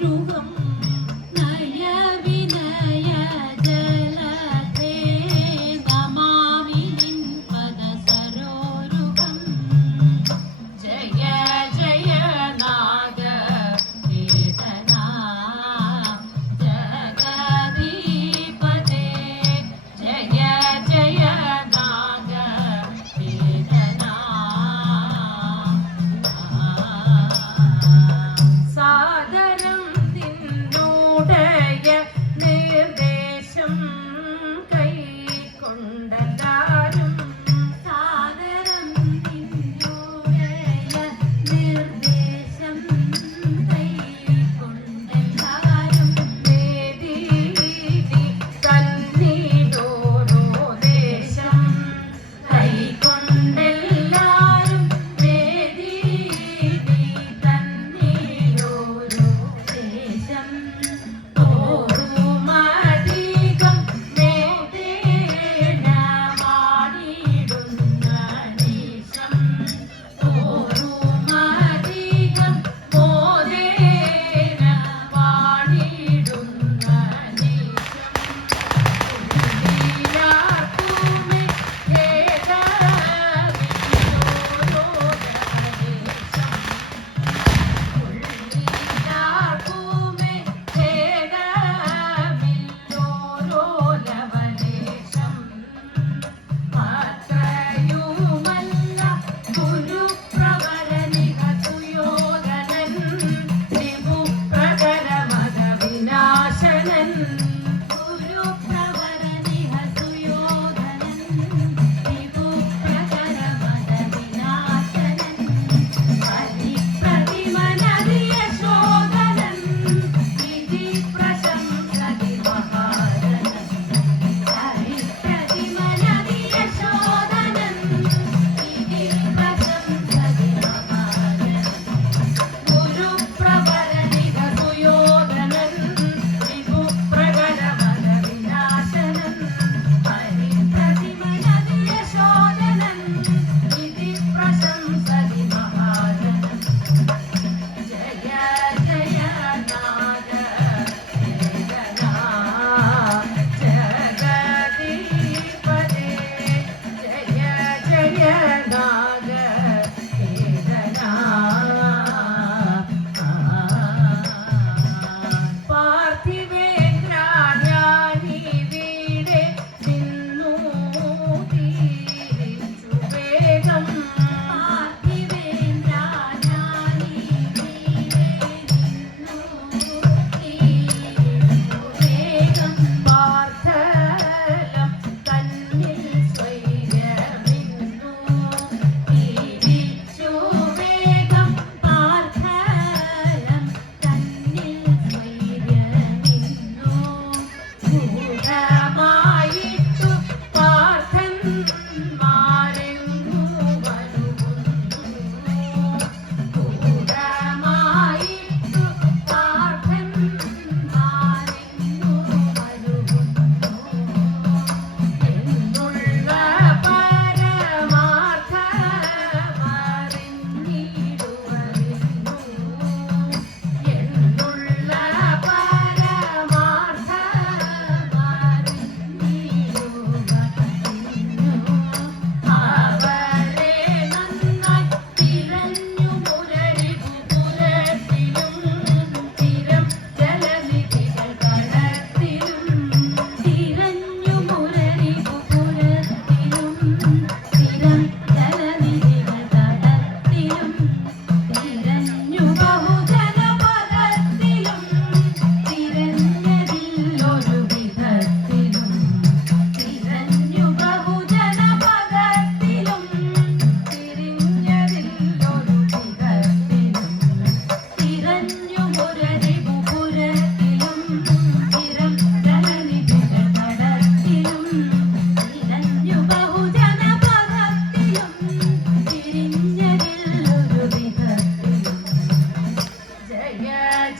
രുഹം Hey.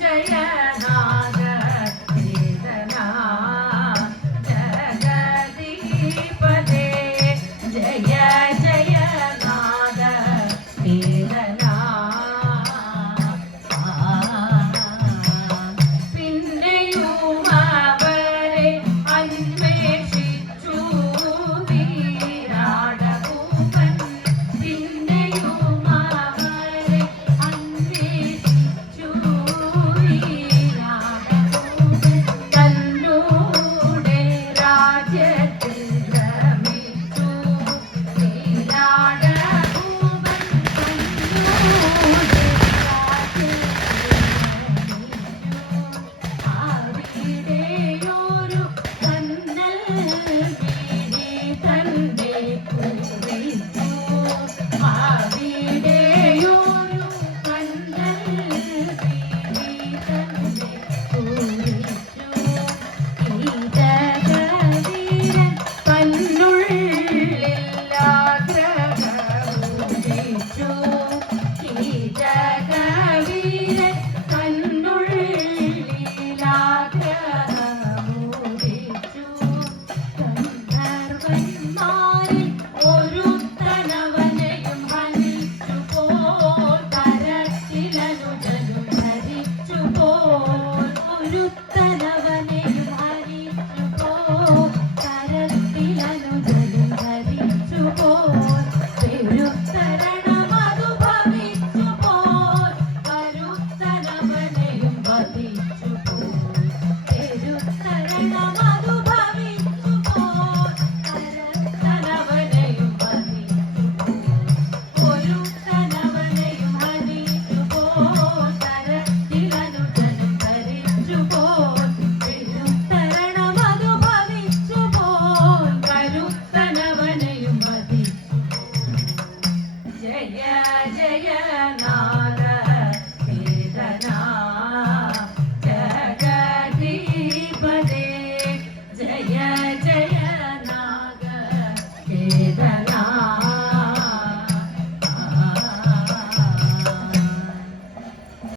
Jai Ram